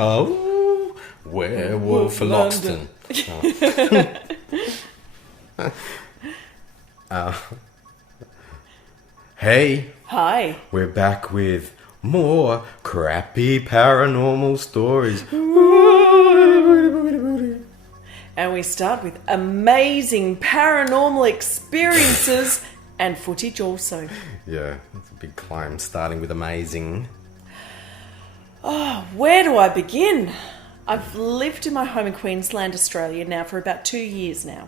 Oh, Werewolf London. Loxton. Hey, Hi. we're back with more crappy paranormal stories. And we start with amazing paranormal experiences and footage also. Yeah, it's a big climb starting with amazing. Oh, where do I begin? I've lived in my home in Queensland, Australia now for about 2 years now.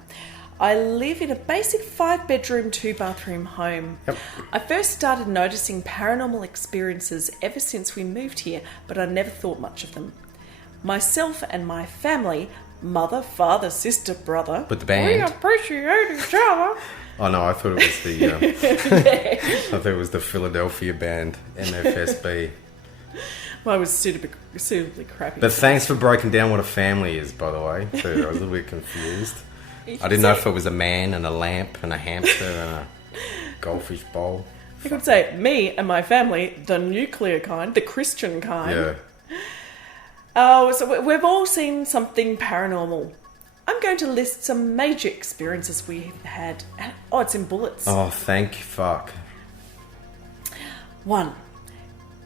I live in a basic 5-bedroom, 2-bathroom home. Yep. I first started noticing paranormal experiences ever since we moved here, but I never thought much of them. Myself and my family, mother, father, sister, brother, But the band. we appreciate each other. Oh no, I thought it was the I thought it was the Philadelphia band, MFSB. Mine was suitably crappy. But thanks for breaking down what a family is, by the way. So I was a little bit confused. I didn't know if it was a man and a lamp and a hamster and a goldfish bowl. You could say me and my family, the nuclear kind, the Christian kind. Yeah. Oh, so we've all seen something paranormal. I'm going to list some major experiences we've had. Oh, it's in bullets. Oh, thank fuck. 1.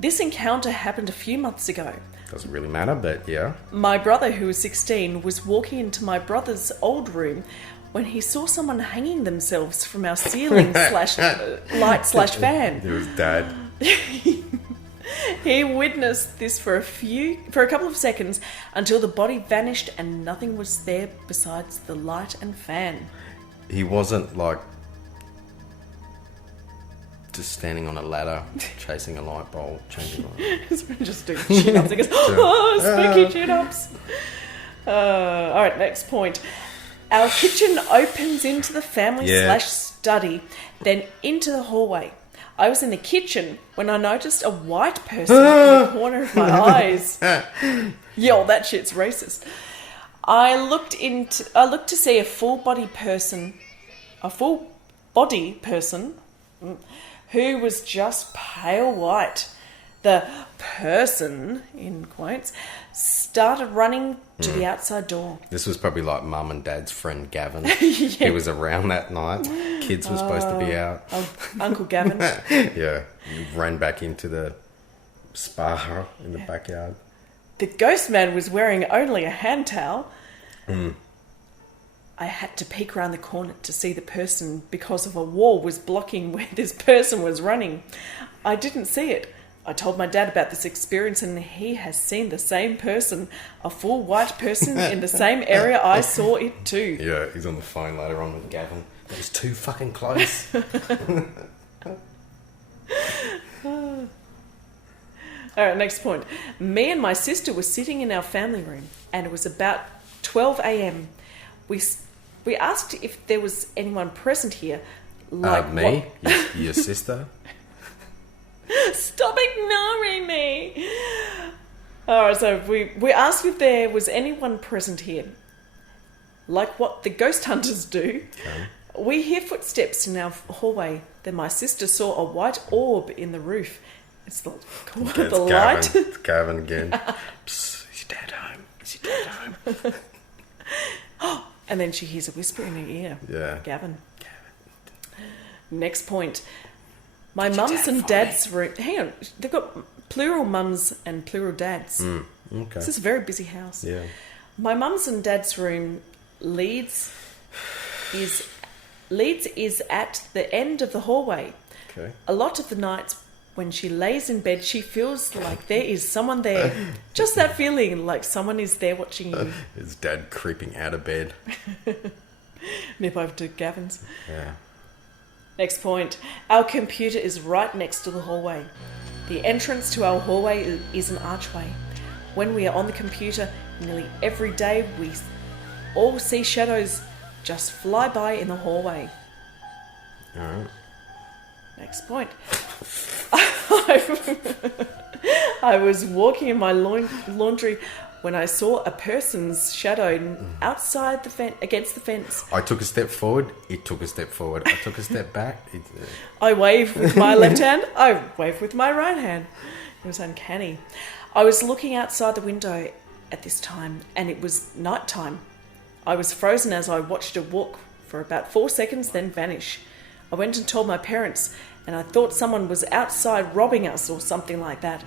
This encounter happened a few months ago. Doesn't really matter, but yeah. My brother, who was 16, was walking into my brother's old room when he saw someone hanging themselves from our ceiling light/fan. It was Dad. He witnessed this for a couple of seconds until the body vanished and nothing was there besides the light and fan. He wasn't like just standing on a ladder, chasing a light bulb, changing light. Just doing chin-ups. He goes, oh, spooky chin-ups. All right, next point. Our kitchen opens into the family /study, then into the hallway. I was in the kitchen when I noticed a white person in the corner of my eyes. Yo, that shit's racist. I looked to see a full body person who was just pale white. The person, in quotes, started running to the outside door. This was probably like Mum and Dad's friend Gavin. He was around that night. Kids were supposed to be out. Uncle Gavin. Yeah. He ran back into the spa in the backyard. The ghost man was wearing only a hand towel. I had to peek around the corner to see the person because of a wall was blocking where this person was running. I didn't see it. I told my dad about this experience and he has seen the same person, a full white person in the same area I saw it too. Yeah, he's on the phone later on with Gavin. That was too fucking close. All right, next point. Me and my sister were sitting in our family room and it was about 12 a.m. We asked if there was anyone present here. Like me? Your sister? Stop ignoring me. Alright, so we asked if there was anyone present here. Like what the ghost hunters do. Okay. We hear footsteps in our hallway. Then my sister saw a white orb in the roof. It's the light. It's Gavin again. Psst, is your dad home? Is your dad home? And then she hears a whisper in her ear. Yeah. Gavin. Next point. My mum's and dad's room. Hang on, they've got plural mums and plural dads. Okay. This is a very busy house. Yeah. My mum's and dad's room leads is at the end of the hallway. Okay. A lot of the nights when she lays in bed, she feels like there is someone there. Just that feeling, like someone is there watching you. Is Dad creeping out of bed? Nip over to Gavin's. Yeah. Next point. Our computer is right next to the hallway. The entrance to our hallway is an archway. When we are on the computer, nearly every day we all see shadows just fly by in the hallway. Alright. Next point. I was walking in my laundry when I saw a person's shadow outside the fence, against the fence. I took a step forward, it took a step forward. I took a step back. I waved with my left hand, I waved with my right hand. It was uncanny. I was looking outside the window at this time, and it was night time. I was frozen as I watched it walk for about 4 seconds, then vanish. I went and told my parents, and I thought someone was outside robbing us or something like that.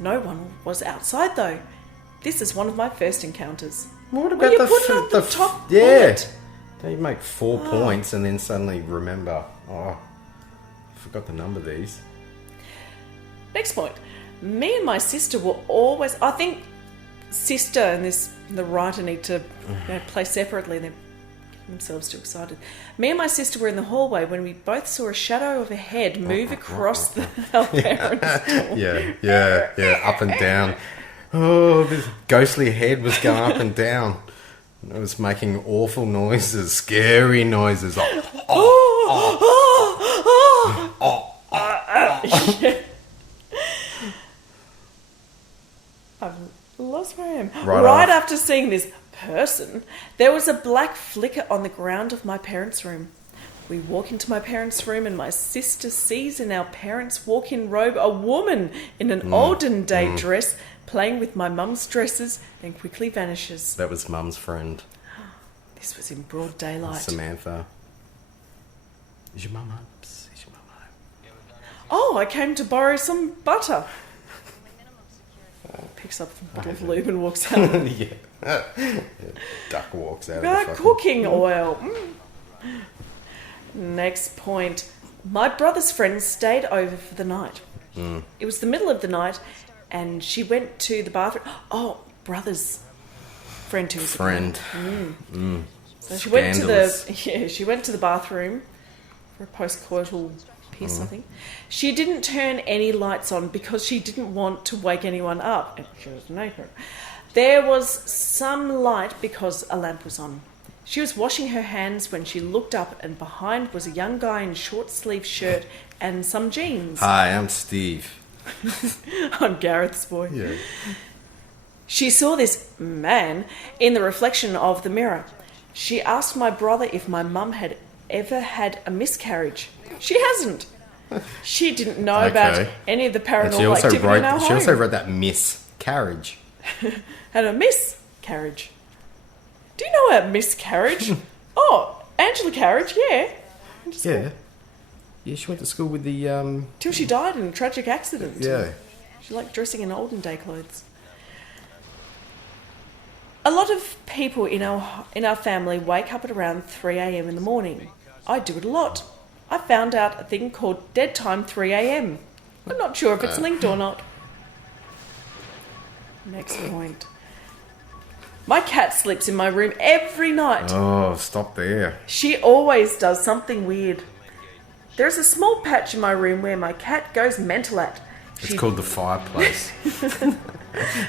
No one was outside though. This is one of my first encounters. What Well, about you put it on the top Yeah. bullet. Don't you make 4 points and then suddenly remember, I forgot to number these. Next point. Me and my sister were always... I think sister and the writer need to play separately. They're getting themselves too excited. Me and my sister were in the hallway when we both saw a shadow of a head move across our parents' door. Yeah, up and down. Oh, this ghostly head was going up and down. It was making awful noises, scary noises. I've lost where I am. Right Right off. after seeing this person, there was a black flicker on the ground of my parents' room. We walk into my parents' room and my sister sees in our parents' walk-in robe a woman in an olden day dress playing with my mum's dresses, then quickly vanishes. That was Mum's friend, This was in broad daylight. Samantha. Is your mum home? Is your mum home? Oh, I came to borrow some butter. Picks up the bottle of lube and walks out. Yeah. Duck walks out of the fucking... Cooking oil. Next point. My brother's friend stayed over for the night. It was the middle of the night and she went to the bathroom. Oh, brother's friend who was Friend. So she went to Scandalous. she went to the bathroom for a post-coital piss, I think. She didn't turn any lights on because she didn't want to wake anyone up. And she was naked. There was some light because a lamp was on. She was washing her hands when she looked up and behind was a young guy in short-sleeved shirt and some jeans. Hi, I'm Steve. I'm Gareth's boy. Yeah. She saw this man in the reflection of the mirror. She asked my brother if my mum had ever had a miscarriage. She hasn't. She didn't know about any of the And paranormal activity in our home. she also wrote that miscarriage. Had a miscarriage. Do you know a miscarriage? Oh, Angela Carriage, yeah. Yeah. Yeah, she went to school with the... Till she died in a tragic accident. Yeah. She liked dressing in olden day clothes. A lot of people in our family wake up at around 3 a.m. in the morning. I do it a lot. I found out a thing called Dead Time 3 a.m. I'm not sure if it's linked or not. Next point. My cat sleeps in my room every night. Oh, stop there. She always does something weird. There's a small patch in my room where my cat goes mental at. It's called the fireplace.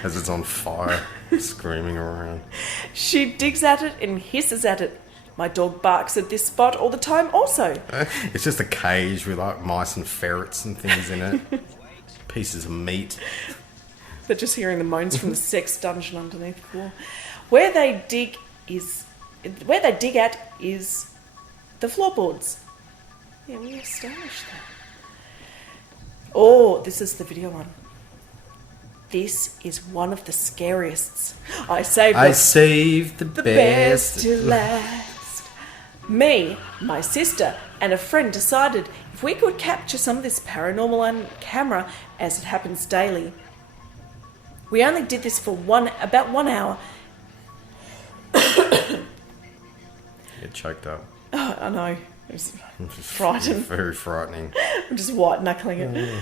As it's on fire, screaming around. She digs at it and hisses at it. My dog barks at this spot all the time also. It's just a cage with like mice and ferrets and things in it. Pieces of meat. They're just hearing the moans from the sex dungeon underneath the floor. Where they dig at is the floorboards. Yeah, we established that. Oh, this is the video one. This is one of the scariest. I saved the the best. best to last. Me, my sister, and a friend decided if we could capture some of this paranormal on camera, as it happens daily. We only did this for about 1 hour. Get choked up. Oh, I know. It was frightened. Very frightening. I'm just white-knuckling it. Yeah.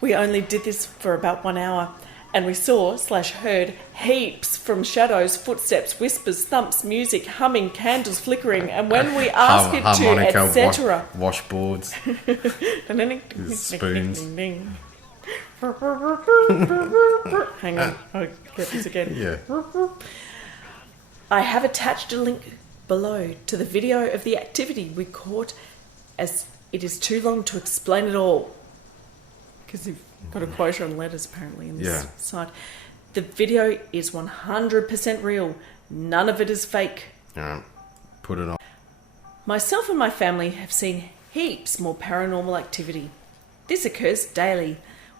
We only did this for about 1 hour. And we saw/heard heaps from shadows, footsteps, whispers, thumps, music, humming, candles flickering. And when we asked it to, Harmonica, etc. washboards, spoons. Hang on, I'll get this again. Yeah. I have attached a link below to the video of the activity we caught, as it is too long to explain it all. Because you've got a quote on letters apparently in this site. The video is 100% real. None of it is fake. Put it on. Myself and my family have seen heaps more paranormal activity. This occurs daily.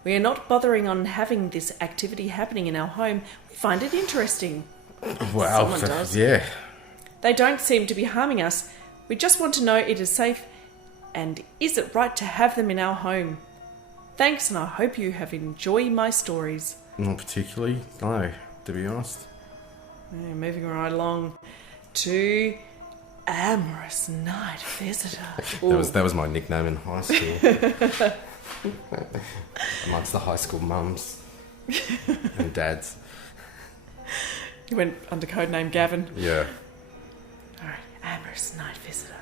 We are not bothering on having this activity happening in our home. We find it interesting. Wow. Someone does. Yeah. They don't seem to be harming us. We just want to know it is safe and is it right to have them in our home. Thanks, and I hope you have enjoyed my stories. Not particularly, no, to be honest. Yeah, moving right along to Amorous Night Visitor. That was my nickname in high school. Amongst the high school mums and dads. You went under codename Gavin. Yeah. Alright, Amorous Night Visitor.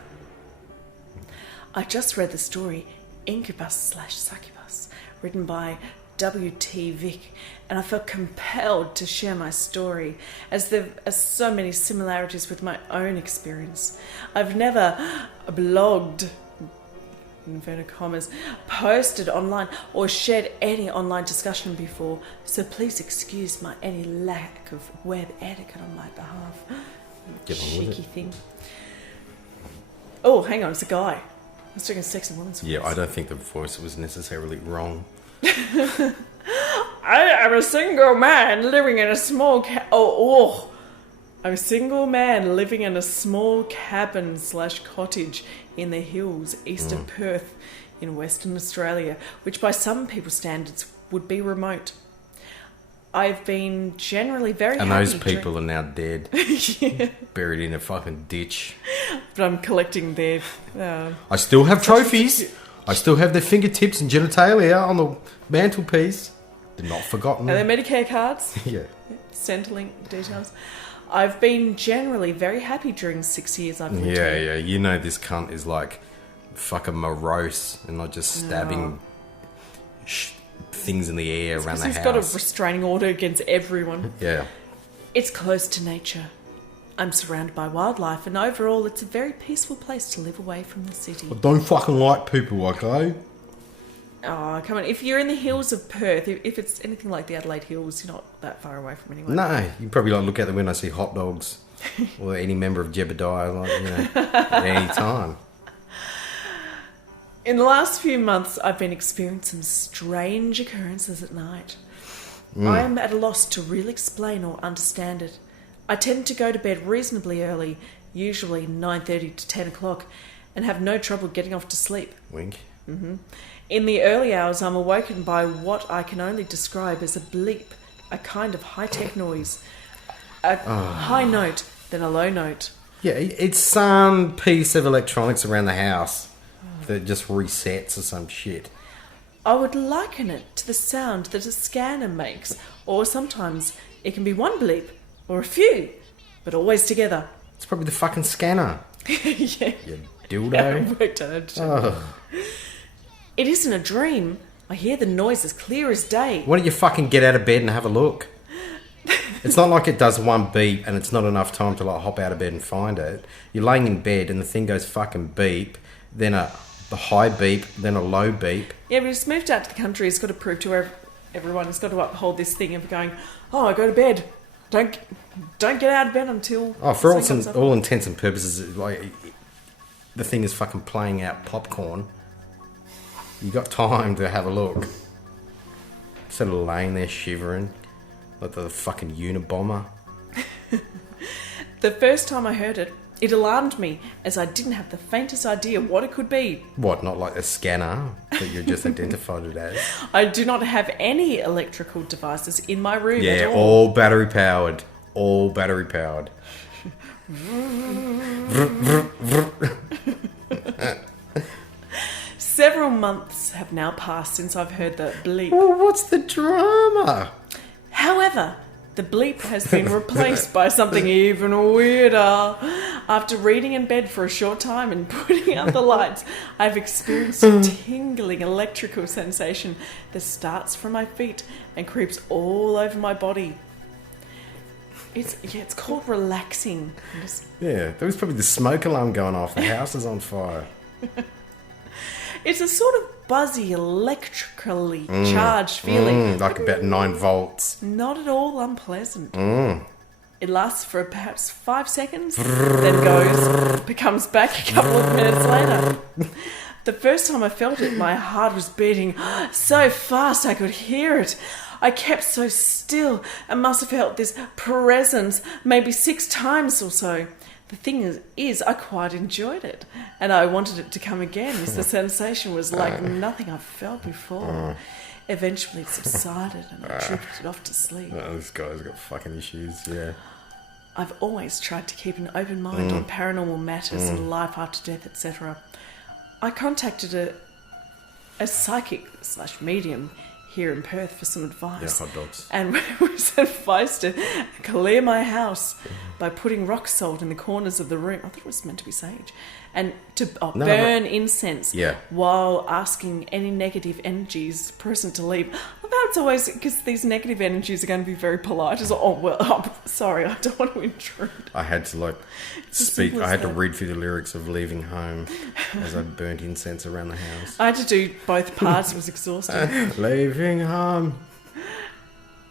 I just read the story Incubus/Succubus, written by W.T. Vick, and I felt compelled to share my story, as there are so many similarities with my own experience. I've never blogged, inverted commas, posted online or shared any online discussion before, so please excuse my any lack of web etiquette on my behalf. Get on with Cheeky it. thing. Oh, hang on, it's a guy. I was doing a sexy woman's voice. Yeah, I don't think the voice was necessarily wrong. I am a single man living in a small I'm a single man living in a small cabin/cottage in the hills east of Perth in Western Australia, which by some people's standards would be remote. I've been generally very And happy those people are now dead. yeah, Buried in a fucking ditch. but I'm collecting their... I still have trophies. I still have their fingertips and genitalia on the mantelpiece. They're not forgotten. Are they Medicare cards? Yeah. Centrelink details. I've been generally very happy during 6 years I've lived Yeah, here. yeah. You know this cunt is like fucking morose and not just stabbing things in the air around the He's house. got a restraining order against everyone. Yeah. It's close to nature. I'm surrounded by wildlife, and overall it's a very peaceful place to live away from the city. I don't fucking like people, okay? Oh, come on. If you're in the hills of Perth, if it's anything like the Adelaide Hills, you're not that far away from anyone. No, you probably like look out the window and see hot dogs or any member of Jebediah, like, you know, at any time. In the last few months, I've been experiencing some strange occurrences at night. I am at a loss to really explain or understand it. I tend to go to bed reasonably early, usually 9:30 to 10 o'clock, and have no trouble getting off to sleep. Wink. In the early hours, I'm awoken by what I can only describe as a bleep, a kind of high-tech noise. A high note, then a low note. Yeah, it's some piece of electronics around the house that just resets or some shit. I would liken it to the sound that a scanner makes, or sometimes it can be one bleep, or a few, but always together. It's probably the fucking scanner. Yeah. You I dildo. worked on it. Oh. It isn't a dream. I hear the noise as clear as day. Why don't you fucking get out of bed and have a look? It's not like it does one beep and it's not enough time to like hop out of bed and find it. You're laying in bed and the thing goes fucking beep, then a high beep, then a low beep. Yeah, but he's moved out to the country. He's got to prove to everyone. He's got to uphold this thing of going, oh, I go to bed. Don't get out of bed until... Oh, for the sun comes up." all intents and purposes, like the thing is fucking playing out popcorn. You got time to have a look. Instead of laying there shivering like the fucking Unabomber. The first time I heard it, it alarmed me, as I didn't have the faintest idea what it could be. What, not like a scanner that you just identified it as? I do not have any electrical devices in my room Yeah, at all. all battery powered. All battery powered. Several months have now passed since I've heard the bleep. Well, what's the drama? However, the bleep has been replaced by something even weirder. After reading in bed for a short time and putting out the lights, I've experienced a tingling electrical sensation that starts from my feet and creeps all over my body. It's called relaxing. Yeah, there was probably the smoke alarm going off. The house is on fire. It's a sort of buzzy, electrically charged feeling. Like about 9 volts. Not at all unpleasant. It lasts for perhaps 5 seconds, then goes, becomes back a couple of minutes later. The first time I felt it, my heart was beating so fast I could hear it. I kept so still and must have felt this presence maybe 6 times or so. The thing is, I quite enjoyed it, and I wanted it to come again, as the sensation was like nothing I've felt before. Eventually it subsided, and I drifted off to sleep. Oh, this guy's got fucking issues, yeah. I've always tried to keep an open mind on paranormal matters and life after death, etc. I contacted a psychic/medium here in Perth for some advice. Yeah, hot dogs. And was advised to clear my house by putting rock salt in the corners of the room. I thought it was meant to be sage. And to burn incense while asking any negative energies present to leave. I thought it's always, because these negative energies are going to be very polite. It's like, I'm sorry, I don't want to intrude. I had to speak. I had to read through the lyrics of Leaving Home as I burnt incense around the house. I had to do both parts. It was exhausting. Leaving home.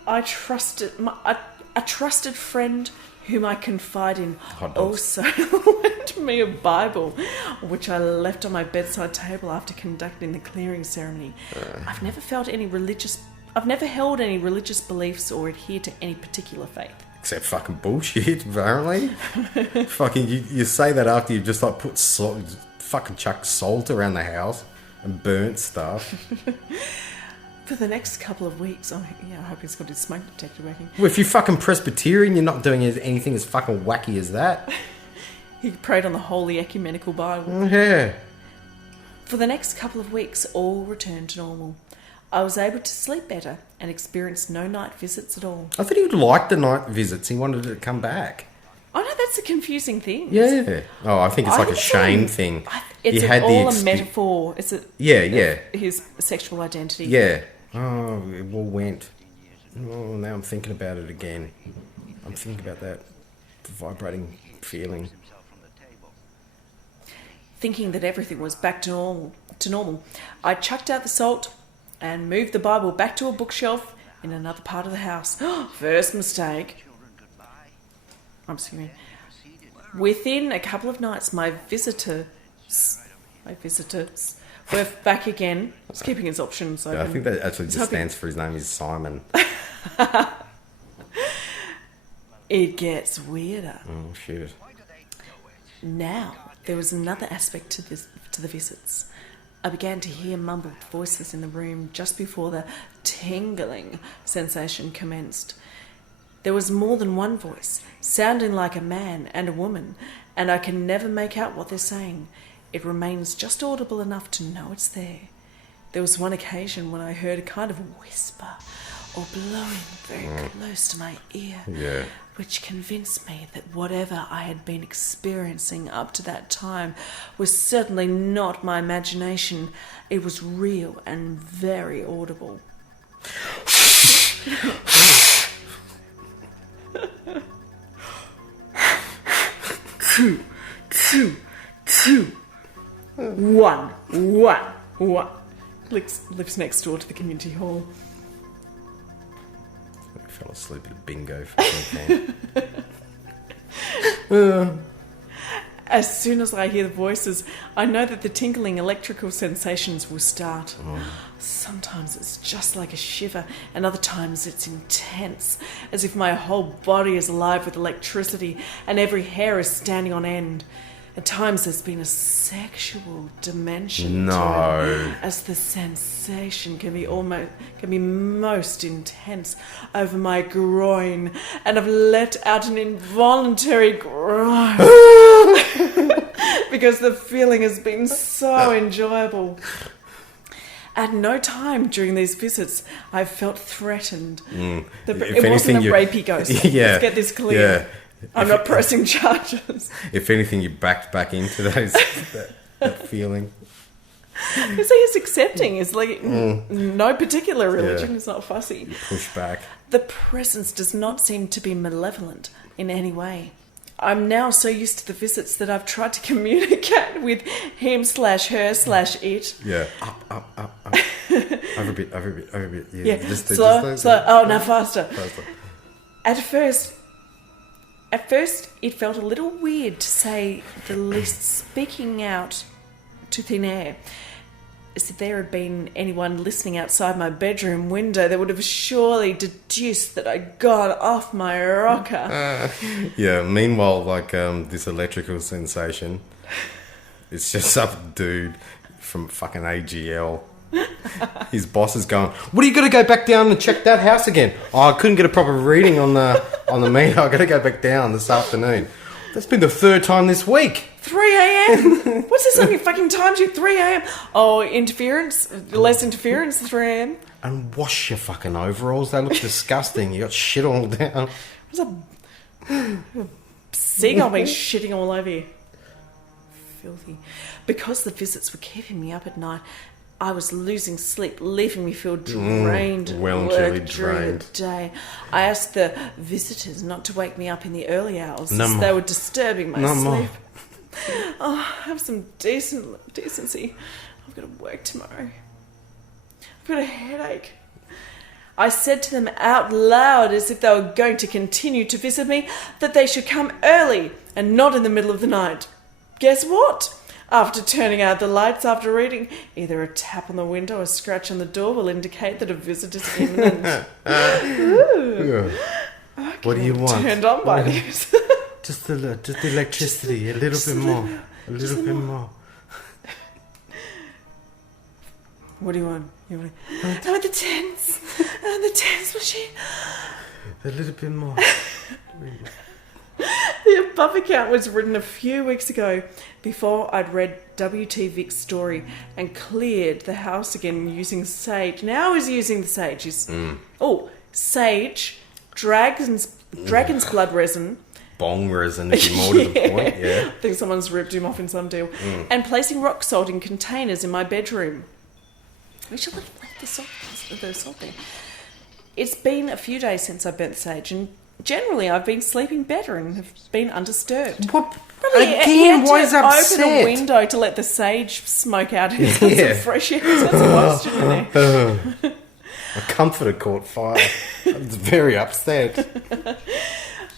I trusted a trusted friend whom I confide in also lent me a Bible, which I left on my bedside table after conducting the clearing ceremony. I've never held any religious beliefs or adhered to any particular faith. Except fucking bullshit, apparently. Fucking, you say that after you've just put salt, fucking chucked salt around the house and burnt stuff. For the next couple of weeks, I hope he's got his smoke detector working. Well, if you're fucking Presbyterian, you're not doing anything as fucking wacky as that. He prayed on the Holy Ecumenical Bible. Yeah. For the next couple of weeks, all returned to normal. I was able to sleep better and experienced no night visits at all. I thought he would like the night visits. He wanted it to come back. I know that's a confusing thing. Yeah. Oh, I think it's like a shame thing. It's all a metaphor. It's his sexual identity. Yeah. Oh, it all went. Oh, now I'm thinking about it again. I'm thinking about that vibrating feeling. Thinking that everything was back to normal, I chucked out the salt and moved the Bible back to a bookshelf in another part of the house. First mistake. I'm assuming. Within a couple of nights, my visitors were back again. I was keeping his options open. Yeah, I think that actually just stands for his name is Simon. It gets weirder. Oh, shit. Now, there was another aspect to the visits. I began to hear mumbled voices in the room just before the tingling sensation commenced. There was more than one voice, sounding like a man and a woman, and I can never make out what they're saying. It remains just audible enough to know it's there. There was one occasion when I heard a kind of whisper or blowing very close to my ear, which convinced me that whatever I had been experiencing up to that time was certainly not my imagination. It was real and very audible. Two. One. Lives next door to the community hall. I fell asleep at a bingo fucking camp. As soon as I hear the voices, I know that the tingling electrical sensations will start. Sometimes it's just like a shiver, and other times it's intense, as if my whole body is alive with electricity and every hair is standing on end. At times there's been a sexual dimension to it, as the sensation can be most intense over my groin, and I've let out an involuntary groan because the feeling has been so enjoyable. At no time during these visits I've felt threatened. It wasn't a rapey ghost. Let's get this clear. Yeah. I'm not pressing charges. If anything, you backed back into that feeling. So he's accepting. It's like no particular religion. It's not fussy. You push back. The presence does not seem to be malevolent in any way. I'm now so used to the visits that I've tried to communicate with him/her/it. Yeah. Up. Over a bit. Yeah. Slow. Oh, now faster. At first, it felt a little weird, to say the least, speaking out to thin air. is if there had been anyone listening outside my bedroom window, they would have surely deduced that I'd gone off my rocker. Yeah, meanwhile, like, this electrical sensation, it's just some dude from fucking AGL. His boss is going, what are you going to go back down and check that house again? Oh, I couldn't get a proper reading on the meter. I've got to go back down this afternoon. That's been the third time this week. 3 a.m. What's this on your fucking time sheet? 3 a.m. Oh, interference. Less interference. 3 a.m. And wash your fucking overalls. They look disgusting. You got shit all down. There's a seagull been shitting all over you. Filthy. Because the visits were keeping me up at night, I was losing sleep, leaving me feel drained well and truly drained. The day. I asked the visitors not to wake me up in the early hours No as more. they were disturbing my No sleep. more. Oh, have some decency. I've got to work tomorrow. I've got a headache. I said to them out loud, as if they were going to continue to visit me, that they should come early and not in the middle of the night. Guess what? After turning out the lights after reading, either a tap on the window or a scratch on the door will indicate that a visit is imminent. Ooh. What do you want? Turned on by this. Just the electricity, a little bit more. A little bit more. What do you want? I want the tens. The tens machine. A little bit more. The above account was written a few weeks ago before I'd read W.T. Vic's story and cleared the house again using sage. Now he's using the sage. Sage, dragon's blood resin. Bong resin, if you're more to the point, yeah. I think someone's ripped him off in some deal. And placing rock salt in containers in my bedroom. We should let the salt there. It's been a few days since I burnt the sage, and generally I've been sleeping better and have been undisturbed. What? Probably Again, why is that open upset? a window to let the sage smoke out. He's got some fresh air. He's got some moisture in there. A comforter caught fire. I was very upset.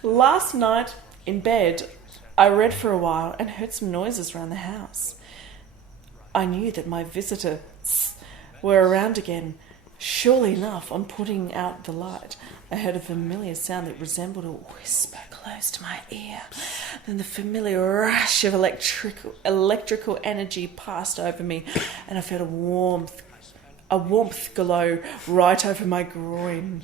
Last night, in bed, I read for a while and heard some noises around the house. I knew that my visitors were around again. Surely enough, on putting out the light, I heard a familiar sound that resembled a whisper close to my ear. Then the familiar rush of electrical energy passed over me, and I felt a warmth glow right over my groin.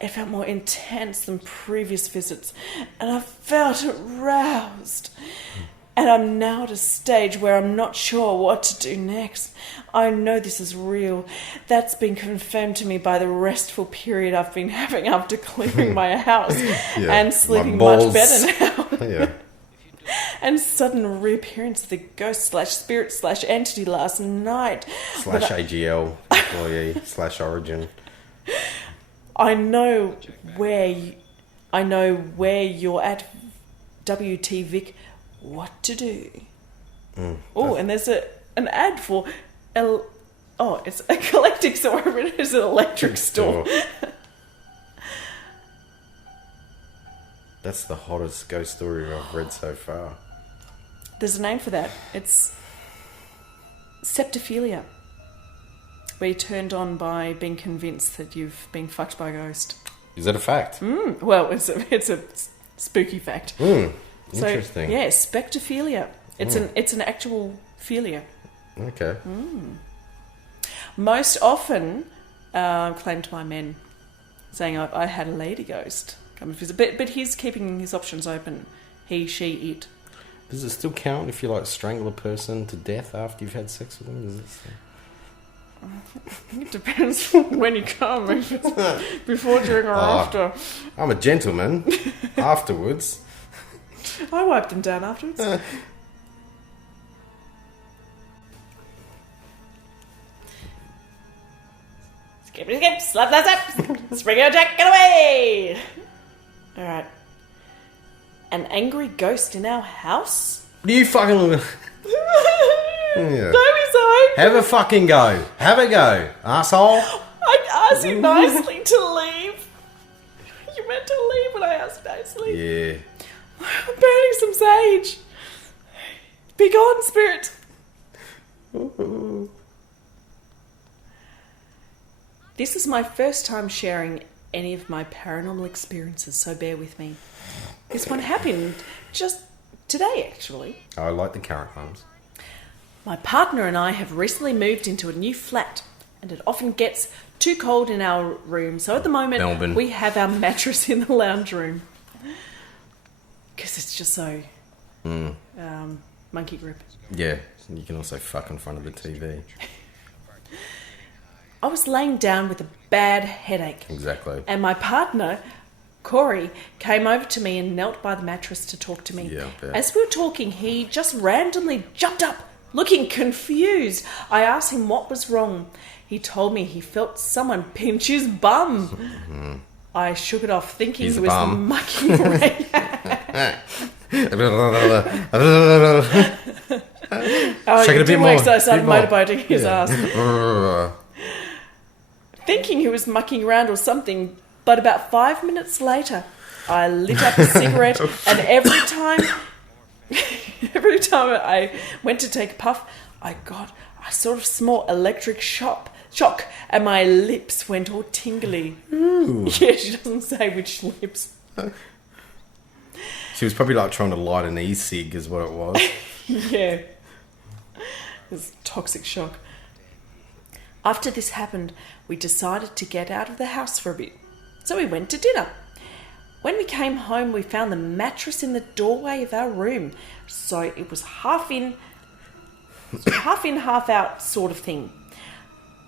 It felt more intense than previous visits, and I felt aroused. And I'm now at a stage where I'm not sure what to do next. I know this is real. That's been confirmed to me by the restful period I've been having after clearing my house and sleeping much better now. Yeah. And sudden reappearance of the ghost/spirit/entity last night. /AGL employee /origin. I know where you're at, W.T. Vic. What to do? And there's an ad for it's a collecting store, but it is an electric store. That's the hottest ghost story I've read so far. There's a name for that. It's septophilia, where you're turned on by being convinced that you've been fucked by a ghost. Is that a fact? Well, it's a spooky fact. Interesting. So, yeah, spectophilia. It's an actual philia. Okay. Most often claimed by men, saying I had a lady ghost come and visit. But he's keeping his options open. He, she, it. Does it still count if you like strangle a person to death after you've had sex with them? Does it? It depends when you come, if it's before, during, or after. I'm a gentleman. Afterwards. I wipe them down afterwards. Skip, slap, spring your jack, get away! Alright. An angry ghost in our house? What are you fucking... Yeah. Don't be so angry. Have a fucking go. Have a go, arsehole. I asked you nicely to leave. You meant to leave when I asked nicely. Yeah. I'm burning some sage. Be gone, spirit. This is my first time sharing any of my paranormal experiences, so bear with me. This one happened just today, actually. I like the current ones. My partner and I have recently moved into a new flat, and it often gets too cold in our room, so at the moment Melbourne. we have our mattress in the lounge room. Because it's just so monkey grip. Yeah, you can also fuck in front of the TV. I was laying down with a bad headache. Exactly. And my partner, Corey, came over to me and knelt by the mattress to talk to me. Yeah, I bet. As we were talking, he just randomly jumped up, looking confused. I asked him what was wrong. He told me he felt someone pinch his bum. Mm-hmm. I shook it off, thinking His it was bum. the mucking rain. Oh, Shake it a bit more. So I started Bit more. motorboating his ass. Thinking he was mucking around or something, but about 5 minutes later, I lit up a cigarette, and every time I went to take a puff, I got a sort of small electric shock, and my lips went all tingly. Ooh. Yeah, she doesn't say which lips. She was probably like trying to light an e-cig is what it was. Yeah. It was toxic shock. After this happened, we decided to get out of the house for a bit. So we went to dinner. When we came home, we found the mattress in the doorway of our room. So it was half in, half out sort of thing.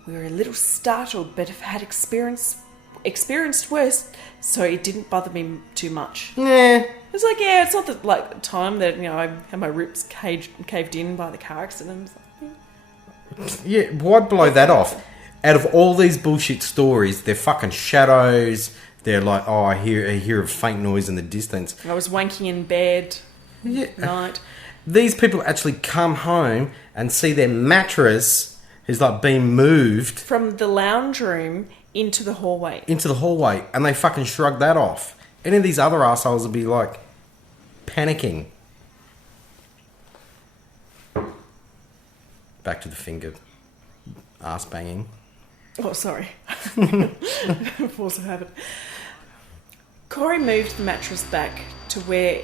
We were a little startled, but have had experienced worse, so it didn't bother me too much. Yeah. It's like, yeah, it's not the like time that, you know, I had my ribs caved in by the car accident. It's like, Yeah, why blow that off? Out of all these bullshit stories, they're fucking shadows. They're like, oh, I hear a faint noise in the distance. I was wanking in bed Yeah. night. These people actually come home and see their mattress is like being moved From the lounge room into the hallway. into the hallway, and they fucking shrug that off. Any of these other assholes would be like panicking. Back to the finger ass banging. Oh, sorry. Force of habit. Corey moved the mattress back to where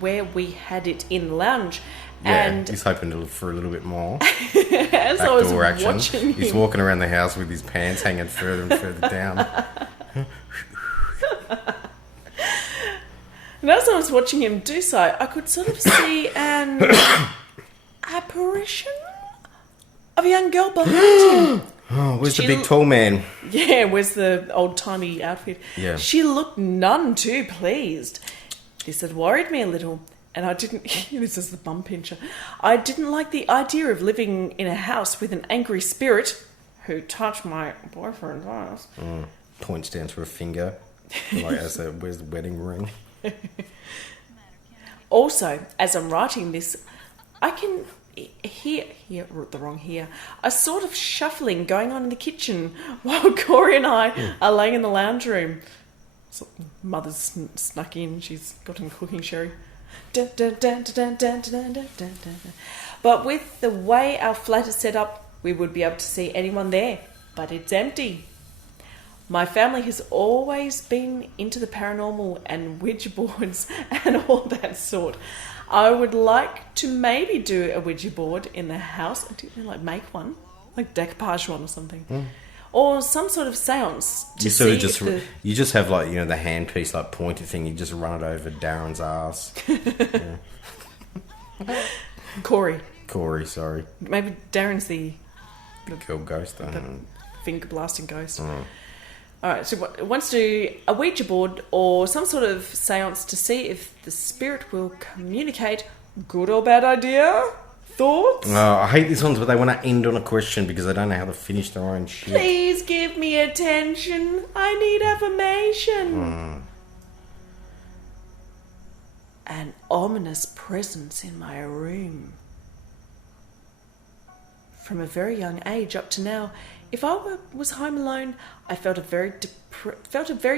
where we had it in the lounge. Yeah, And he's hoping to look for a little bit more. as I was Backdoor action. watching He's him, walking around the house with his pants hanging further and further down. and as I was watching him do so, I could sort of see an apparition of a young girl behind him. Oh, where's the She big tall man? Yeah, where's the old-timey outfit? Yeah. She looked none too pleased. This had worried me a little, and I didn't... This is the bum pincher. I didn't like the idea of living in a house with an angry spirit who touched my boyfriend's ass. Points down to a finger. Like, where's the wedding ring? Also, as I'm writing this, I can hear the wrong here, a sort of shuffling going on in the kitchen while Corey and I are laying in the lounge room. So mother's snuck in, she's gotten cooking sherry. But with the way our flat is set up, we would be able to see anyone there, but it's empty. My family has always been into the paranormal and Ouija boards and all that sort. I would like to maybe do a Ouija board in the house, like make one, like decoupage one or something. Or some sort of seance to You sort see of just if you just have like, you know, the handpiece like pointy thing. You just run it over Darren's ass. Corey. Corey, sorry, Maybe Darren's the girl ghost. I don't know. finger blasting ghost. Alright, so wants to do a Ouija board or some sort of seance to see if the spirit will communicate. Good or bad idea? Thoughts? I hate these ones where they want to end on a question because they don't know how to finish their own shit. Please give me attention. I need affirmation. An ominous presence in my room. From a very young age up to now, if I was home alone, I felt a very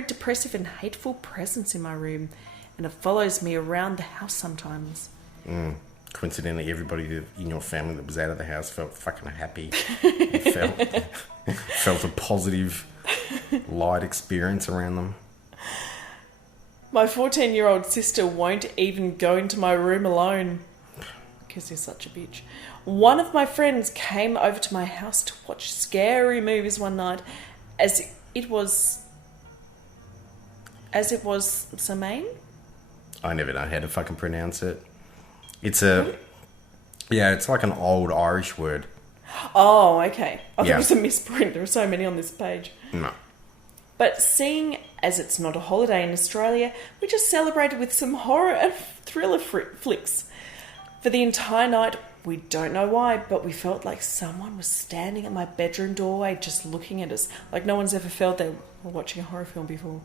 depressive and hateful presence in my room, and it follows me around the house sometimes. Coincidentally, everybody in your family that was out of the house felt fucking happy. felt a positive light experience around them. My 14-year-old sister won't even go into my room alone because he's such a bitch. One of my friends came over to my house to watch scary movies one night as it was Samain? I never know how to fucking pronounce it. It's it's like an old Irish word. Oh, okay. I thought it was a misprint. There are so many on this page. No. But seeing as it's not a holiday in Australia, we just celebrated with some horror and thriller flicks. For the entire night, we don't know why, but we felt like someone was standing at my bedroom doorway just looking at us. Like no one's ever felt they were watching a horror film before.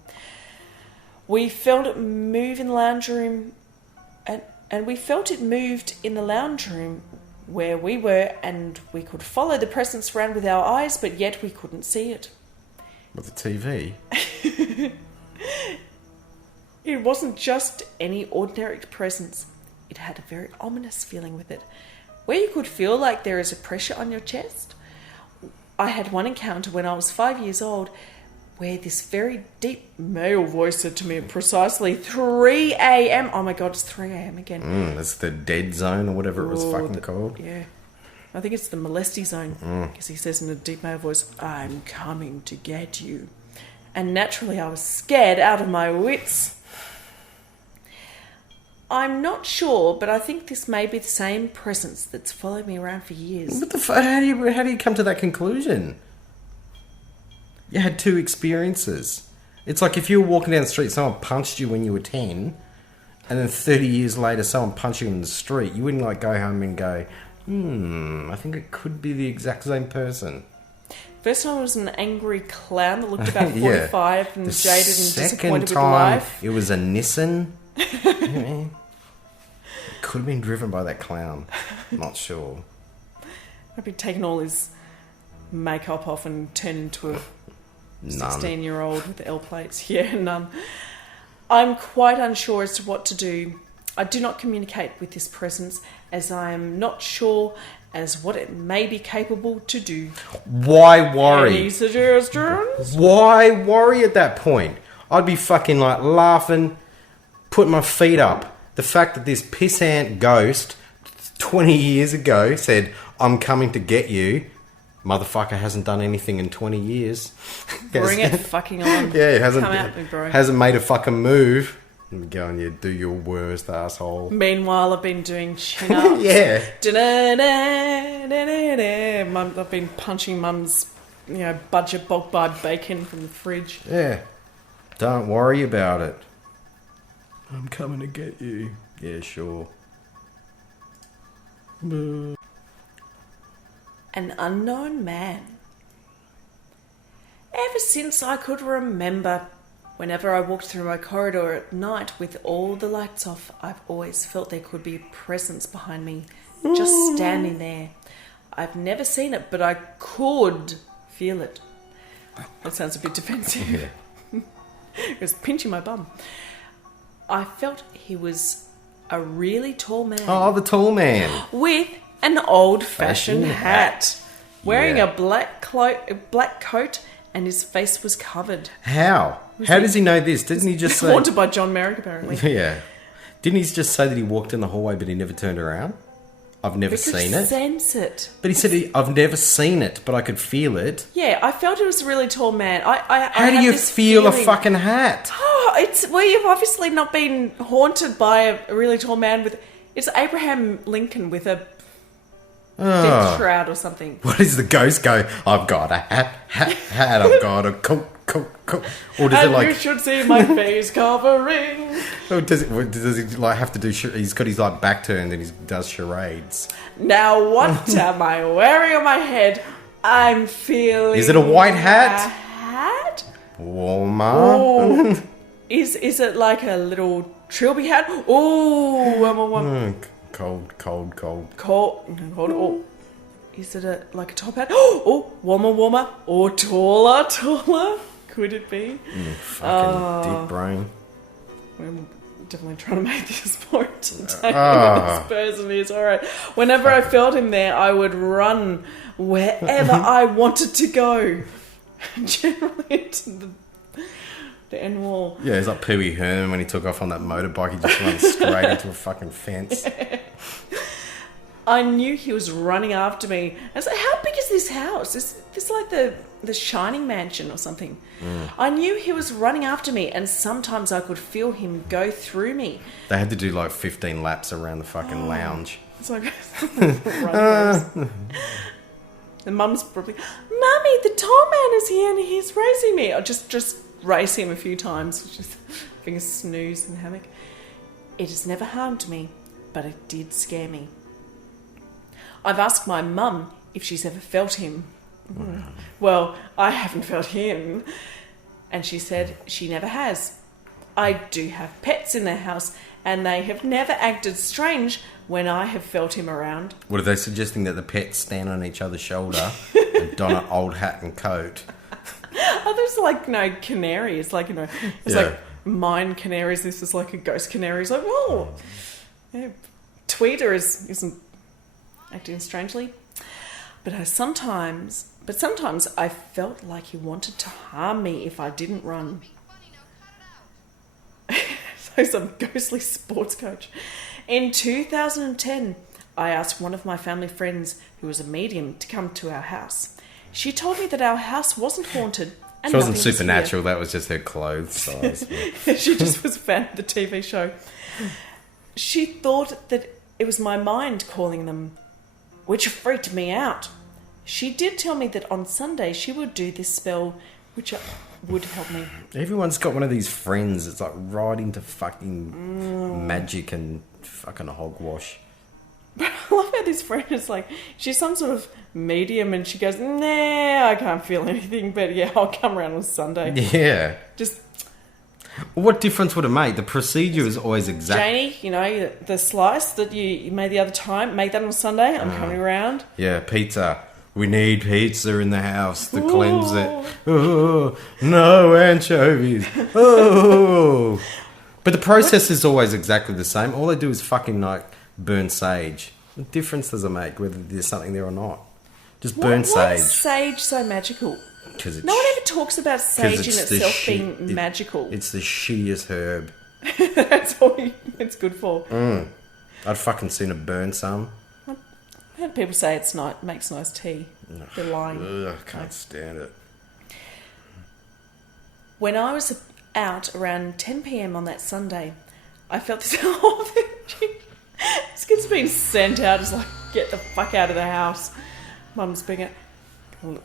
We felt it move in the lounge room, and we felt it moved in the lounge room where we were, and we could follow the presence around with our eyes, but yet we couldn't see it. With the TV? It wasn't just any ordinary presence. It had a very ominous feeling with it, where you could feel like there is a pressure on your chest. I had one encounter when I was 5 years old where this very deep male voice said to me at precisely 3 a.m. Oh my God, it's 3 a.m. again. That's the dead zone or whatever it was fucking called. Yeah. I think it's the molesty zone, because he says in a deep male voice, "I'm coming to get you." And naturally I was scared out of my wits. I'm not sure, but I think this may be the same presence that's followed me around for years. What the fuck? How do you come to that conclusion? You had two experiences. It's like if you were walking down the street, someone punched you when you were 10, and then 30 years later someone punched you in the street. You wouldn't like go home and go, I think it could be the exact same person. First time it was an angry clown that looked about 45 and jaded and disappointed with time, life. It was a Nissan. It could have been driven by that clown. Not sure. I'd be taking all his makeup off and turned into a 16-year-old with L plates. Yeah, none. I'm quite unsure as to what to do. I do not communicate with this presence as I am not sure as what it may be capable to do. Why worry? Any suggestions? Why worry at that point? I'd be fucking like laughing, putting my feet up. The fact that this pissant ghost 20 years ago said, "I'm coming to get you," motherfucker hasn't done anything in 20 years. Bring it fucking on. Yeah, Come at me, bro. Hasn't made a fucking move. Go and you do your worst, asshole. Meanwhile, I've been doing chin-ups. Yeah. I've been punching Mum's, budget bog bud bacon from the fridge. Yeah. Don't worry about it. I'm coming to get you. Yeah, sure. An unknown man. Ever since I could remember, whenever I walked through my corridor at night with all the lights off, I've always felt there could be a presence behind me, just standing there. I've never seen it, but I could feel it. That sounds a bit defensive. Yeah. It was pinching my bum. I felt he was a really tall man. Oh, the tall man. With an old-fashioned Fashion hat. Wearing Yeah. a black coat, and his face was covered. How? How does he know this? Didn't he just say... Haunted by John Merrick, apparently. Yeah. Didn't he just say that he walked in the hallway but he never turned around? I've never seen it. Sense it. But he said, I've never seen it, but I could feel it. Yeah, I felt it was a really tall man. How do you feel a fucking hat? Oh, you've obviously not been haunted by a really tall man with... It's Abraham Lincoln with a death shroud or something. What does the ghost go? I've got a hat, I've got a coat. Or does And it like... you should see my face covering. Or does he like have to do... He's got his like back turned and he does charades. Now what am I wearing on my head? I'm feeling... Is it a white hat? A hat? Warmer. Oh. Is it like a little trilby hat? Oh, Cold. cold. Oh, is it like a top hat? Oh, warmer. Or taller. Could it be? Fucking deep brain. definitely trying to make this point today. This person is alright. Whenever I felt him there, I would run wherever I wanted to go. Generally into the end wall. Yeah, it's like Pee Wee Herman when he took off on that motorbike. He just went straight into a fucking fence. I knew he was running after me. I was like, how big is this house? Is this like the Shining Mansion or something? I knew he was running after me, and sometimes I could feel him go through me. They had to do like 15 laps around the fucking lounge. It's like the mum's probably, Mummy, the tall man is here and he's racing me. I'll just race him a few times, just having a snooze in the hammock. It has never harmed me, but it did scare me. I've asked my mum if she's ever felt him. Well, I haven't felt him. And she said she never has. I do have pets in their house, and they have never acted strange when I have felt him around. What are they suggesting, that the pets stand on each other's shoulder and don an old hat and coat? Oh, there's like, canaries. Like, it's like mine canaries. This is like a ghost canary. It's like, oh. Yeah. Tweeter isn't acting strangely. But sometimes I felt like he wanted to harm me if I didn't run. So some ghostly sports coach. In 2010, I asked one of my family friends, who was a medium, to come to our house. She told me that our house wasn't haunted. And she wasn't supernatural, that was just her clothes size. She just was a fan of the TV show. She thought that it was my mind calling them, which freaked me out. She did tell me that on Sunday she would do this spell, which would help me. Everyone's got one of these friends that's like right into fucking magic and fucking hogwash. But I love how this friend is like, she's some sort of medium and she goes, nah, I can't feel anything, but yeah, I'll come around on Sunday. Yeah. Just... What difference would it make? The procedure is always exact. Janie, the slice that you made the other time, make that on Sunday. I'm coming around. Yeah, pizza. We need pizza in the house to cleanse it. Oh, no anchovies. Oh. But the process is always exactly the same. All they do is fucking like burn sage. What difference does it make whether there's something there or not? Just burn sage. Why is sage so magical? No one ever talks about sage in itself being magical. It's the shittiest herb. That's all it's good for. I'd fucking sooner burn some. I heard people say makes nice tea. They're lying. I can't stand it. When I was out around 10 p.m. on that Sunday, I felt this... This kid's been sent out as like, get the fuck out of the house. Mum's being like,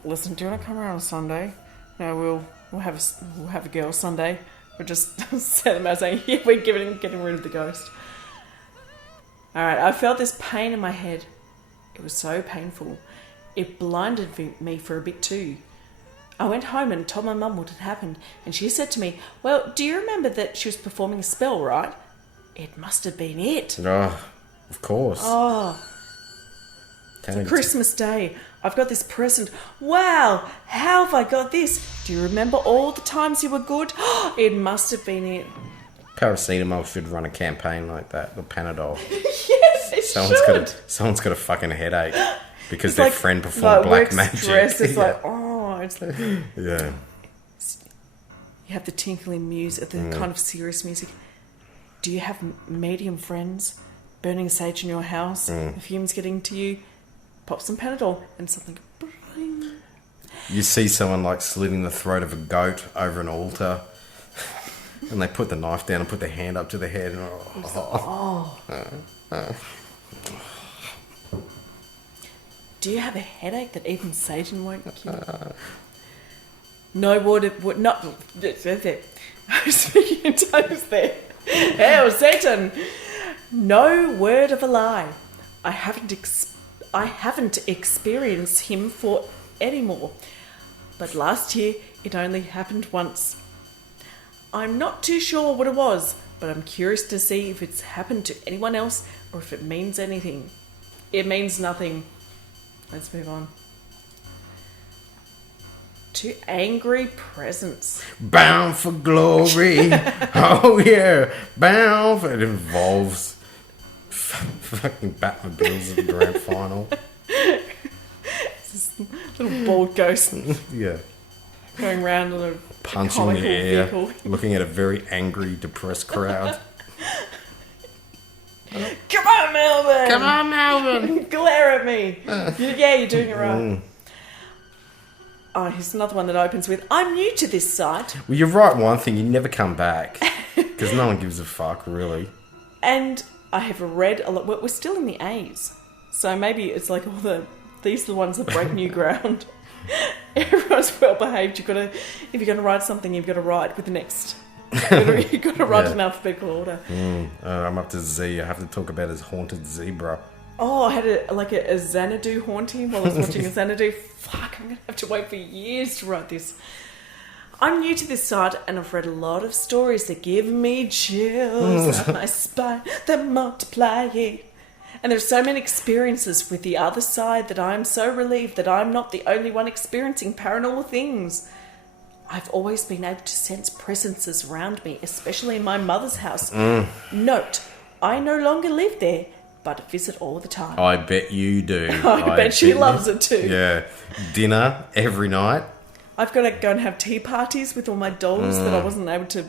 listen, do you want to come around on Sunday? No, we'll have a girls' Sunday. We'll just set them out saying, yeah, we're getting rid of the ghost. Alright, I felt this pain in my head. It was so painful. It blinded me for a bit too. I went home and told my mum what had happened, and she said to me, well, do you remember that she was performing a spell, right? It must have been it. Oh, of course. Oh. It's Christmas Day. I've got this present. Wow, how have I got this? Do you remember all the times you were good? It must have been it. Paracetamol should run a campaign like that, or Panadol. Yes, it should. Someone's got a fucking headache because their friend performed black magic. Stress. It's like, it's like... Yeah. You have the tinkling music, the kind of serious music. Do you have medium friends burning sage in your house? The fumes getting to you? Pop some Panadol and something. You see someone like slitting the throat of a goat over an altar, and they put the knife down and put their hand up to the head. Do you have a headache that even Satan won't cure? No would not. I was speaking in tongues there. Hell, Satan! No word of a lie. I haven't experienced him for any more. But last year, it only happened once. I'm not too sure what it was, but I'm curious to see if it's happened to anyone else or if it means anything. It means nothing. Let's move on. to angry presents. Bound for glory. Oh, yeah. Bound for... It involves fucking Batmobiles at the grand final. This little bald ghost Yeah. going around in a Punching the comical air, vehicle. looking at a very angry, depressed crowd. Come on, Melbourne! Come on, Melbourne! Glare at me! Yeah, you're doing it right. Oh, here's another one that opens with, I'm new to this site. Well, you're right, one thing, you never come back. Because no one gives a fuck, really. And I have read a lot. We're still in the A's. So maybe it's like these are the ones that break new ground. Everyone's well behaved. If you're going to write something, you've got to write with the next. You've got to write in alphabetical order. I'm up to Z. I have to talk about his haunted zebra. Oh, I had a Xanadu haunting while I was watching a Xanadu. Fuck, I'm going to have to wait for years to write this. I'm new to this site and I've read a lot of stories that give me chills up my spine that multiply it. And there's so many experiences with the other side that I'm so relieved that I'm not the only one experiencing paranormal things. I've always been able to sense presences around me, especially in my mother's house. Note, I no longer live there, but visit all the time. I bet you do. I bet she loves it too. Yeah. Dinner every night. I've got to go and have tea parties with all my dolls that I wasn't able to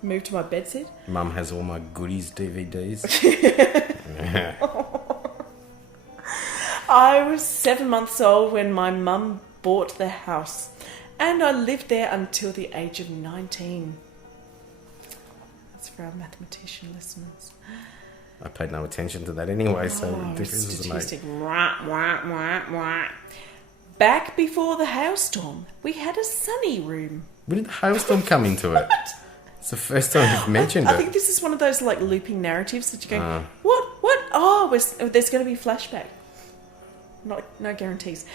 move to my bedsit. Mum has all my goodies DVDs. I was 7 months old when my mum bought the house, and I lived there until the age of 19. That's for our mathematician listeners. I paid no attention to that anyway, so this is statistic. Back before the hailstorm, we had a sunny room. When did the hailstorm come into it? It's the first time you've mentioned I it. think this is one of those like looping narratives that you go, what? Oh, there's going to be a flashback. No guarantees.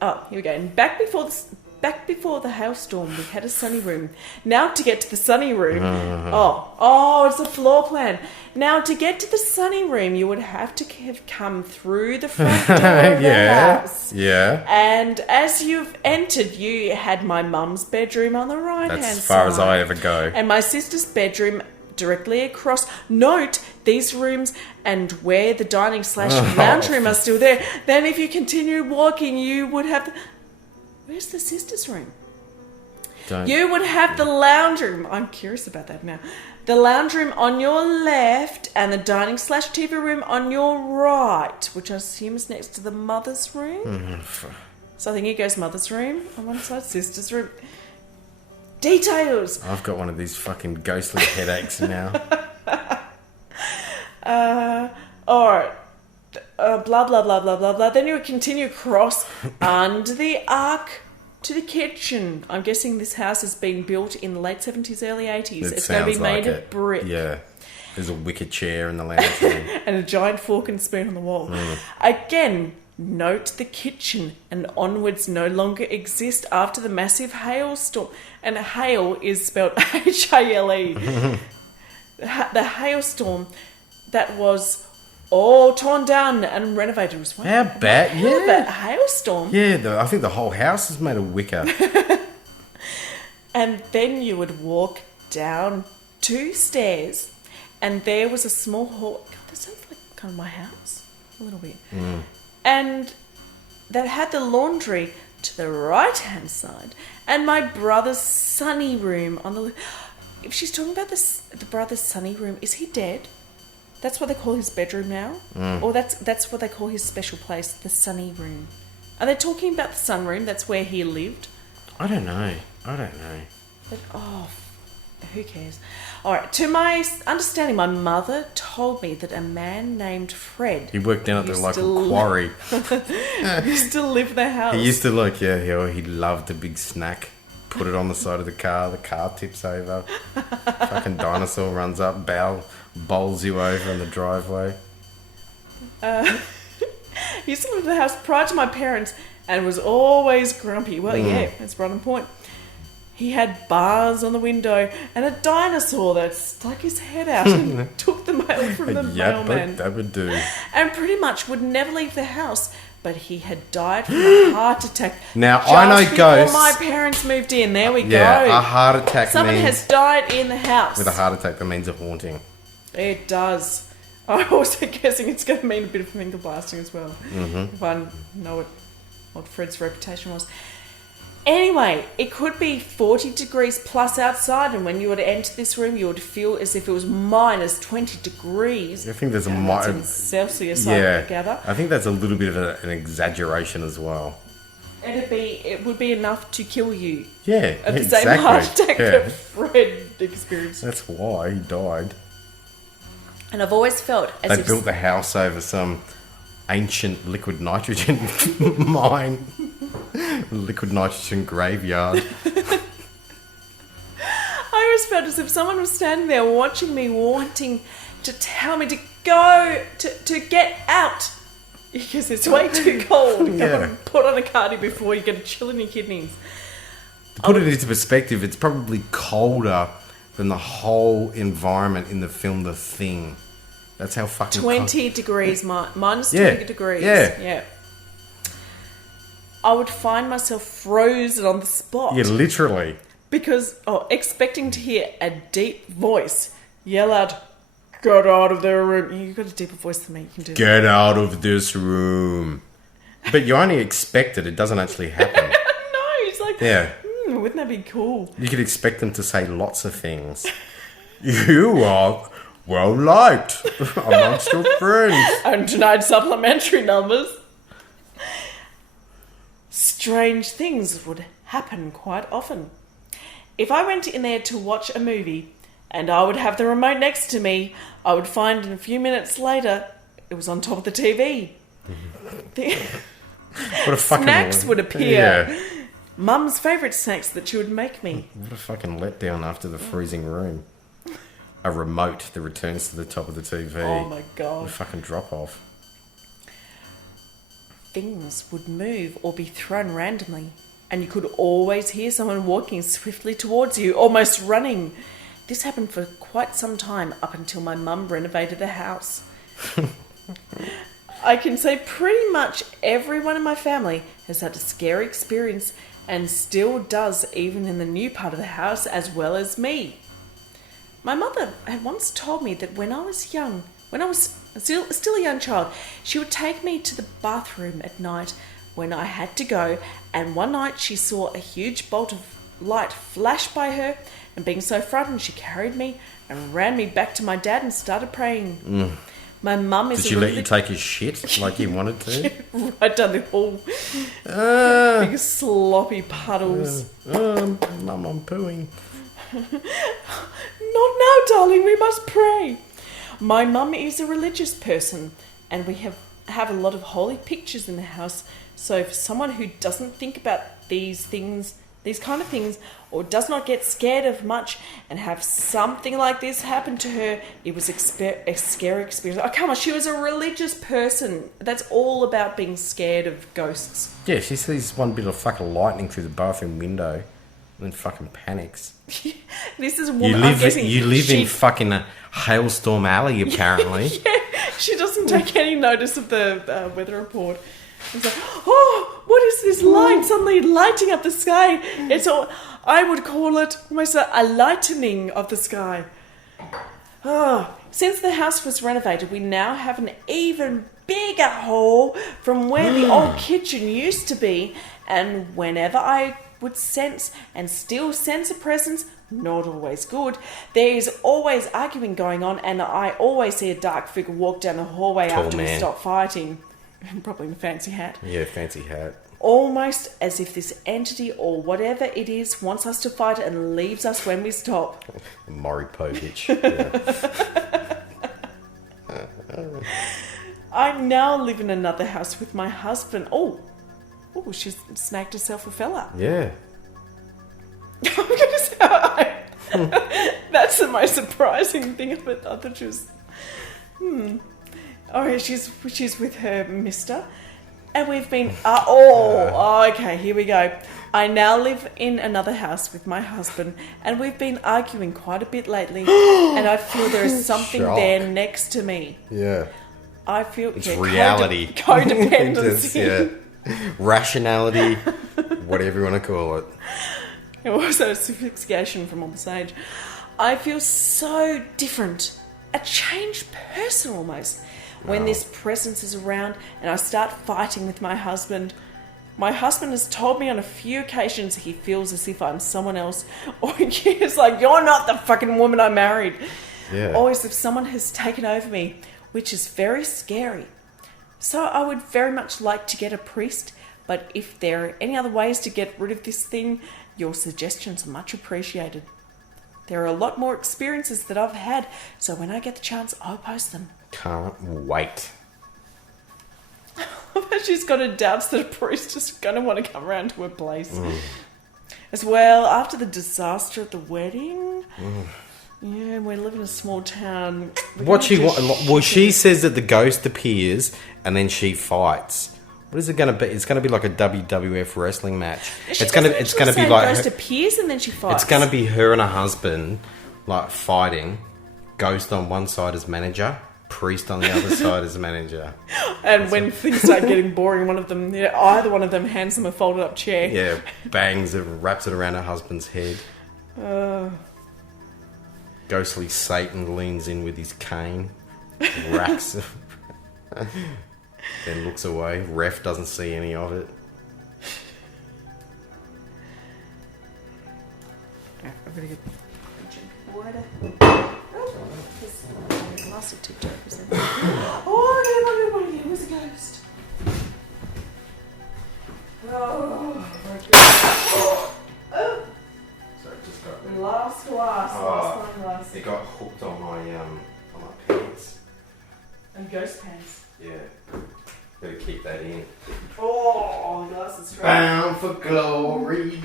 Oh, here we go. And back before the hailstorm, we had a sunny room. Now to get to the sunny room, it's a floor plan. Now to get to the sunny room, you would have to have come through the front door of the house. Yeah. And as you've entered, you had my mum's bedroom on the right hand side. That's as far as I ever go. And my sister's bedroom directly across. Note these rooms and where the dining / lounge room are still there. Then if you continued walking, you would have... Where's the sister's room? You would have the lounge room. I'm curious about that now. The lounge room on your left and the dining / TV room on your right, which I assume is next to the mother's room. So I think it goes mother's room on one side, sister's room. Details. I've got one of these fucking ghostly headaches now. All right. Blah, blah, blah, blah, blah, blah. Then you would continue across under the arc to the kitchen. I'm guessing this house has been built in the late 70s, early 80s. It's going to be made of brick. Yeah. There's a wicker chair in the lounge room. And a giant fork and spoon on the wall. Again, note the kitchen and onwards no longer exist after the massive hailstorm. And hail is spelled H-A-L-E. The hailstorm that was all torn down and renovated. Was one. How bad? Yeah. That hailstorm. Yeah, I think the whole house is made of wicker. And then you would walk down 2 stairs and there was a small hall. God, that sounds like kind of my house. A little bit. And that had the laundry to the right-hand side and my brother's sunny room on the... If she's talking about the brother's sunny room, is he dead? That's what they call his bedroom now? Or that's what they call his special place, the sunny room. Are they talking about the sunroom? That's where he lived? I don't know. But, who cares? All right, to my understanding, my mother told me that a man named Fred... He worked down at the local quarry. used to live in the house. He used to he loved a big snack. Put it on the side of the car tips over. Fucking dinosaur runs up, bowls you over in the driveway. He used to live in the house prior to my parents and was always grumpy. Well, yeah, that's right on point. He had bars on the window and a dinosaur that stuck his head out and took the mail from the mailman. That would do. And pretty much would never leave the house. But he had died from a heart attack. Now, I know ghosts. Before my parents moved in. There we go. Yeah, a heart attack Someone has died in the house. With a heart attack, that means a haunting. It does. I'm also guessing it's going to mean a bit of finger blasting as well. Mm-hmm. If I know what Fred's reputation was. Anyway, it could be 40 degrees plus outside, and when you were to enter this room, you would feel as if it was minus 20 degrees. I think there's in Celsius, I gather. I think that's a little bit of an exaggeration as well. It would be enough to kill you. Yeah, of the same heart attack that Fred experienced. That's why he died. And I've always felt as they built the house over some ancient liquid nitrogen mine. Liquid nitrogen graveyard. I always felt as if someone was standing there watching me, wanting to tell me to go, to get out. Because it's way too cold. Yeah. Put on a cardi before you get a chill in your kidneys. To put it into perspective, it's probably colder than the whole environment in the film The Thing. That's how fucking 20 degrees, minus 20 degrees. Yeah. I would find myself frozen on the spot. Yeah, literally. Because, expecting to hear a deep voice yell out, "Get out of their room." You've got a deeper voice than me. You can do Get that. Out of this room. But you only expect it. It doesn't actually happen. No, it's like, wouldn't that be cool? You could expect them to say lots of things. You are well liked amongst your friends. And tonight's supplementary numbers. Strange things would happen quite often. If I went in there to watch a movie and I would have the remote next to me, I would find in a few minutes later it was on top of the TV. What a fucking snacks would appear. Yeah. Mum's favourite snacks that she would make me. What a fucking letdown after the freezing room. A remote that returns to the top of the TV. Oh my god. What a fucking drop off. Things would move or be thrown randomly, and you could always hear someone walking swiftly towards you, almost running. This happened for quite some time, up until my mum renovated the house. I can say pretty much everyone in my family has had a scary experience and still does, even in the new part of the house, as well as me. My mother had once told me that when I was still a young child, she would take me to the bathroom at night when I had to go, and one night she saw a huge bolt of light flash by her, and being so frightened, she carried me and ran me back to my dad and started praying. My mum is... Did she let you take his shit like you wanted to? Right down the hall. Big sloppy puddles. Mum, I'm pooing. Not now, darling, we must pray. My mum is a religious person, and we have a lot of holy pictures in the house. So for someone who doesn't think about these kind of things, or does not get scared of much and have something like this happen to her, it was a scary experience. Oh, come on, she was a religious person. That's all about being scared of ghosts. Yeah, she sees one bit of fucking lightning through the bathroom window and then fucking panics. This is what I'm guessing. You live in fucking a Hailstorm Alley, apparently. Yeah, she doesn't take any notice of the weather report. It's like, oh, what is this light suddenly lighting up the sky? It's all, I would call it almost a lightening of the sky. Oh, since the house was renovated, we now have an even bigger hall from where the old kitchen used to be. And whenever I would sense and still sense a presence, not always good, there is always arguing going on, and I always see a dark figure walk down the hallway after we stop fighting. Probably in a fancy hat. Yeah, fancy hat. Almost as if this entity or whatever it is wants us to fight and leaves us when we stop. Maury Povich. Yeah. I now live in another house with my husband. Oh, she's snagged herself a fella. Yeah. I'm going to say, that's the most surprising thing of it. I thought she was... Oh, she's with her mister. And we've been... okay, here we go. I now live in another house with my husband, and we've been arguing quite a bit lately, and I feel there is something Shock. there next to me. Yeah. I feel... It's reality. Codependency. Rationality, whatever you want to call it. It was asphyxiation from on the stage. I feel so different. A changed person almost. When this presence is around and I start fighting with my husband. My husband has told me on a few occasions he feels as if I'm someone else. Or he's like, you're not the fucking woman I married. Yeah. Or as if someone has taken over me, which is very scary. So I would very much like to get a priest, but if there are any other ways to get rid of this thing, your suggestions are much appreciated. There are a lot more experiences that I've had, so when I get the chance, I'll post them. Can't wait. She's got her doubts that a priest is going to want to come around to her place. As well, after the disaster at the wedding... Yeah, we live in a small town. She says that the ghost appears and then she fights. What is it going to be? It's going to be like a WWF wrestling match. It's going to be like ghost appears and then she fights. It's going to be her and her husband like fighting. Ghost on one side as manager, priest on the other side as manager. And when things start getting boring, either one of them hands them a folded up chair. Yeah, bangs it, wraps it around her husband's head. Ghostly Satan leans in with his cane, racks, then looks away. Ref doesn't see any of it. I'm going to get water. This glass of tipped over. Oh, it was a ghost. Oh, my God. Last glass. It got hooked on my pants. And ghost pants. Yeah. Better keep that in. Oh, the glass is straight. Bound for glory.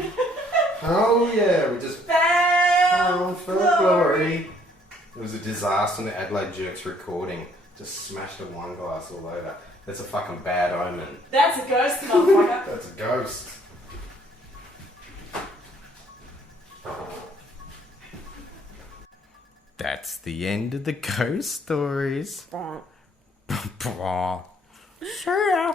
Oh yeah, we just bound for glory. It was a disaster in the Adelaide Jerks recording. Just smashed a wine glass all over. That's a fucking bad omen. That's a ghost, motherfucker. That's a ghost. That's the end of the ghost stories. See ya.